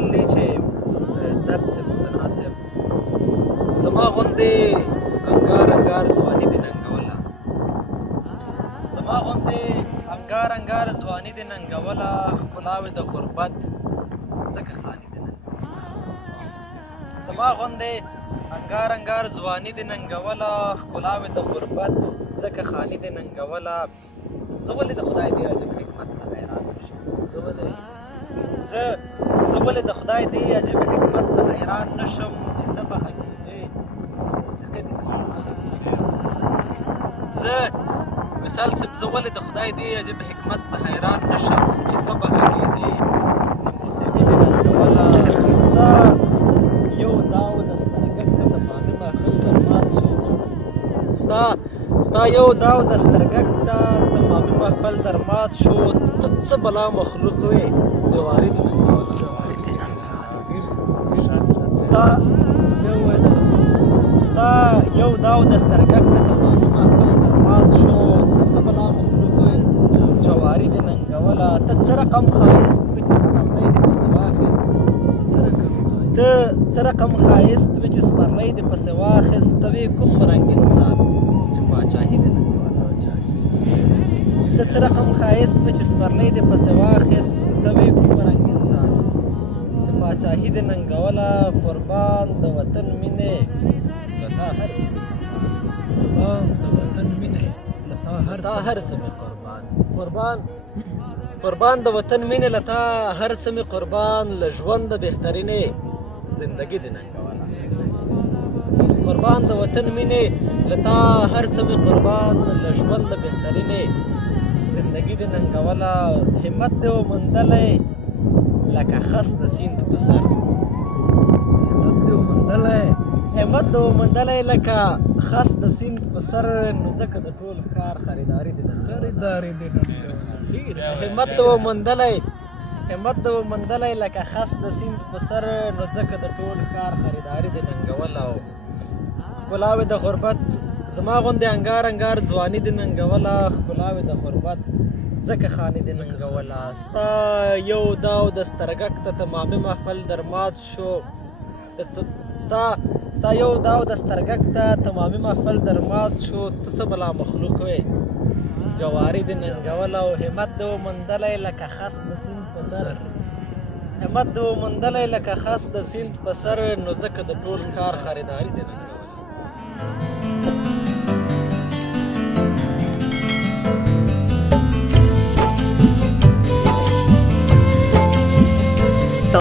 خیال دی چې درد صاحب تنها صاحب زما غوندې انګار انګار ځواني دې ننګوله زما غوندې انګار انګار ځواني دې ننګوله ښکلاوې د غربت ځکه خاني دې ننګوله زما غوندې انګار انګار ځواني دې ننګوله ښکلاوې د غربت ځکه خاني دې ننګوله زه ولې د خدای دې عجب حکمت ته حیران نشم زه ولې د خدای دې عجب حکمت ته حیران نشم چې ته به حقیقي موسیقي دې زه مثال صاحب زه ولې د خدای دې عجب حکمت ته حیران نشم چې ته به حقیقي موسیقي دې ننګوله ستا یو داو د سترګک ته تمامي محفل درمات شو ستا یو داو د سترګک ته تمامي محفل درمات شو ته څه بلا مخلوق وې جواري دې ستا یو داو د سترګک ته تمامي محفل درمات شو ته څه بلا مخلوق وې جواري دې ننګوله ته څه رقم ښایست وې چې سپرلی دې پسې واخیست ته څه رقم ښایست وې چې سپرلی دې پسې واخیست ته وې کوم رنګ انسان چې پاچاهي دې ننګوله ته څه رقم ښایست وې چې سپرلی دې پسې واخیست ته وې کوم رنګ انسان چې پاچاهي دې ننګوله قربان د وطن مینې له تا هر څه مې قربان د وطن مینې له تا هر څه مې قربان له ژونده بهترینې زندګي دې ننګوله قربان د وطن مینې له تا هر څه مې قربان له ژونده بهترینې زندګي دې ننګوله همت دې وموندلی لکه خس د سیند په سر همت دې وموندلی لکه خس د سیند په سر نو ځکه د ټول ښار خریداري دې همت دې وموندلی لکه خس د سیند په سر نو ځکه د ټول ښار خریداري دې ننګوله ښکلاوې د غربت زما غوندې انګار انګار ځواني دې ننګوله ښکلاوې د غربت ځکه خاني دې ننګوله ستا یو داو د سترګک ته تمامي محفل درمات شو ستا یو داو د سترګک ته تمامي محفل درمات شو ته څه بلا مخلوق وې جواري دې ننګوله او همت دې وموندلی لکه خس د سیند په سر همت دې وموندلی لکه خس د سیند په سر نو ځکه د ټول ښار خریداري دې ننګوله